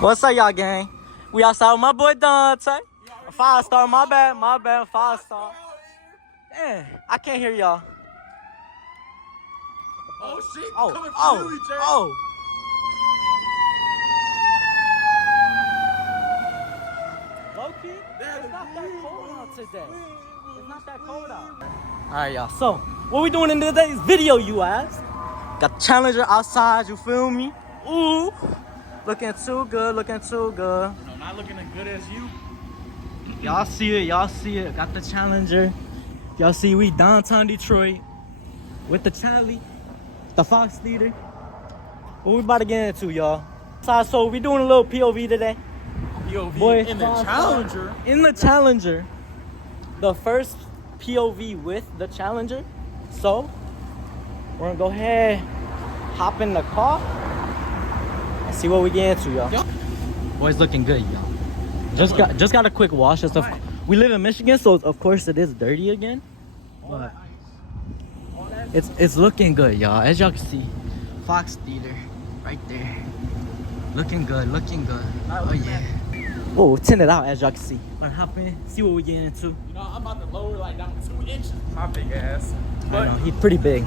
What's up, y'all, gang? We outside with my boy Dante. 5-star, my bad, 5-star. Damn, I can't hear y'all. Oh shit! Oh, coming from oh, Lily, Jay. oh. Low key, it's not that cold out today. It's not that cold out. All right, y'all. So, what we doing in today's video, you ask? Got Challenger outside, you feel me? Ooh, looking too good, looking too good. No, not looking as good as you. Y'all see it, got the Challenger. Y'all see we downtown Detroit with the Charlie, the Fox Theater. What we about to get into, y'all? So we doing a little POV today. POV Boy, in the Challenger. In the Challenger. The first POV with the Challenger. So we're gonna go ahead, hop in the car, and see what we get into, y'all. Boy's looking good, y'all. Just got a quick wash. We live in Michigan, so of course it is dirty again. But it's looking good, y'all. As y'all can see, Fox Theater right there. Looking good, looking good. Oh yeah. Whoa, tint it out as y'all can see. Let's hop in, see what we get into. You know, I'm about to lower like down 2 inches. My big ass. I know, he's pretty big.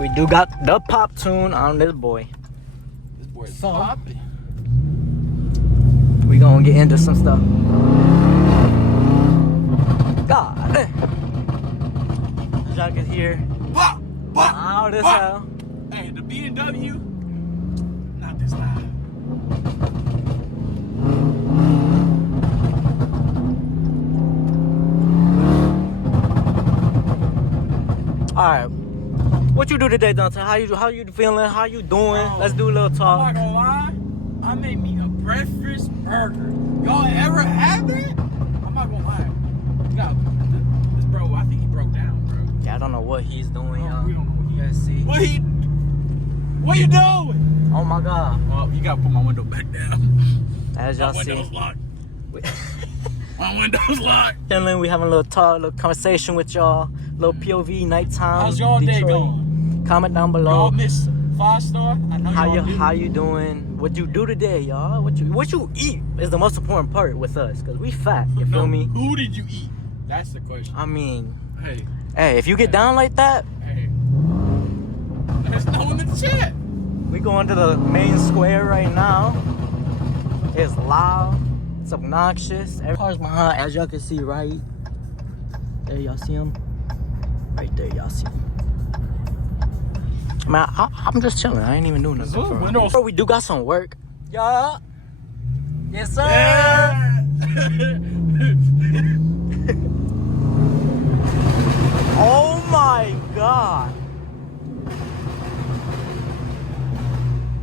We do got the pop tune on this boy. This boy's So, popping. we gonna get into some stuff. God. As y'all can hear, loud as hell. Hey, the BMW, not this loud. Alright. What you do today, Dante? How you feeling? How you doing? Let's do a little talk. I'm not gonna lie, I made me a breakfast burger. Y'all ever had that? I'm not gonna lie. You got this bro, I think he broke down, bro. Yeah, I don't know what he's doing, No, y'all. we don't know what You guys see? What you doing? Oh my god. Oh, you gotta put my window back down. As y'all My see. window's locked. My window's locked. Chilling, we having a little talk, little conversation with y'all. Little POV, nighttime. How's y'all day Detroit. going? Comment down below. Y'all miss 5-star? I know y'all do. How you doing? What you do today, y'all? What you eat is the most important part with us, cause we fat. You feel me? Who did you eat? That's the question. I mean, Hey, if you get down like that, hey. Let us know in the chat. we going to the main square right now. It's loud. It's obnoxious. Every car's behind, as y'all can see right there. Y'all see him? Right there, y'all see him. Man, I'm just chilling. I ain't even doing nothing. For real. Bro, we do got some work. Yeah. Yes, sir. Yeah. Oh my God.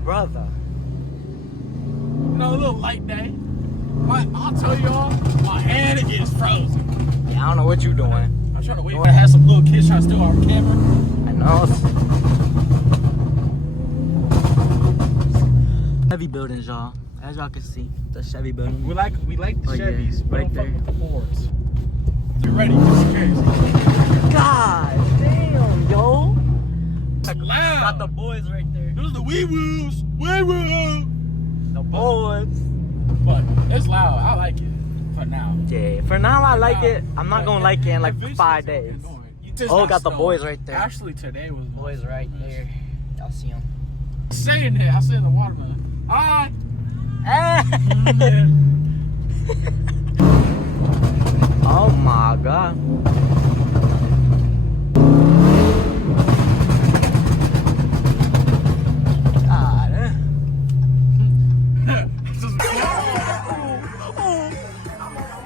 Brother. You know, a little light day. I'll tell y'all, my hand is frozen. Yeah, I don't know what you doing. I'm trying to wait. I had some little kids trying to steal our camera. I know. Chevy buildings, y'all. As y'all can see, the Chevy building. We like the Chevys, yeah, but right don't fuck there. with the Fords. Get ready, just in case. God damn, yo. It's loud. Got the boys right there. Those are the wee-woos. Wee-woo. The boys. But it's loud. I like it for now. Yeah, for now I like it. I'm not gonna like it in like Eventually 5 it's days. annoying. It's Oh, not got the snowing. boys right there. Actually, today was Boys right there. Y'all see them. saying that. I said the watermelon. Hi. Oh my God. God.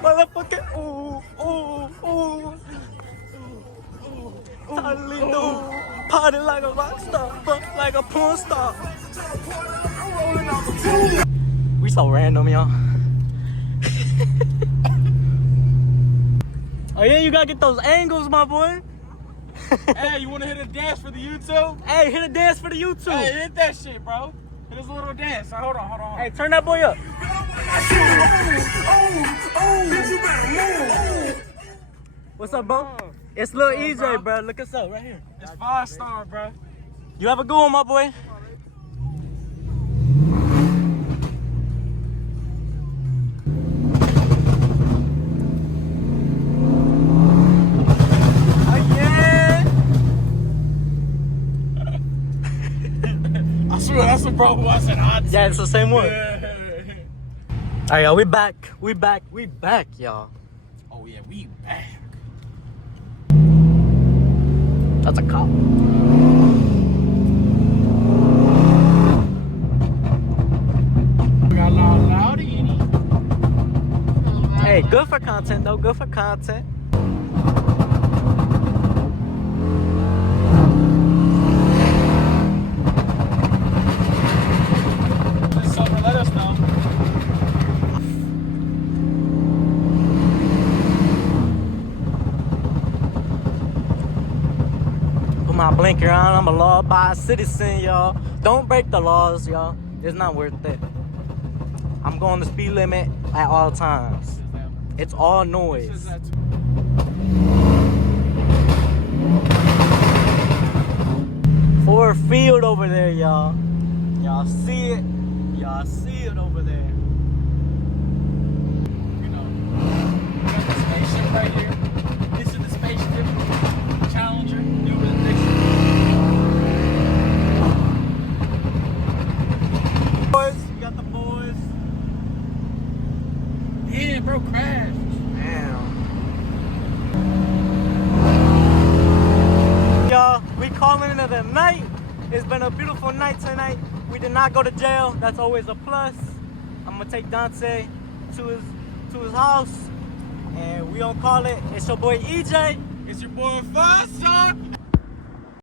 Motherfucker. Totally do. Party like a rock star, fuck like a porn star. We so random, y'all. Oh yeah, you gotta get those angles, my boy. Hey, you wanna hit a dance for the YouTube? Hey, hit a dance for the YouTube. Hey, hit that shit, bro. Hit this little dance. Hold on. Hey, turn that boy up. What's up, bro? It's Lil EJ, bro. Look us up right here. It's 5-star, bro. You have a good one, my boy. That's the bro who I said hi to. Yeah, it's the same one. Yeah. Alright, y'all, we back, y'all. Oh yeah, we back. That's a cop. Got loud in it. Hey, good for content though, good for content. So let us know. Put my blinker on, I'm a law-abiding citizen, y'all. Don't break the laws, y'all. It's not worth it. I'm going the speed limit at all times. It's all noise. Ford Field over there, y'all. Y'all see it? Y'all see it over there. You know, we got the spaceship right here. This is the spaceship Challenger, new edition. Boys, you got the boys. Yeah, bro, crashed. Damn. Y'all, we calling it a night. It's been a beautiful night tonight. We did not go to jail. That's always a plus. I'm gonna take Dante to his house, and we gonna call it. It's your boy EJ. It's your boy Foster.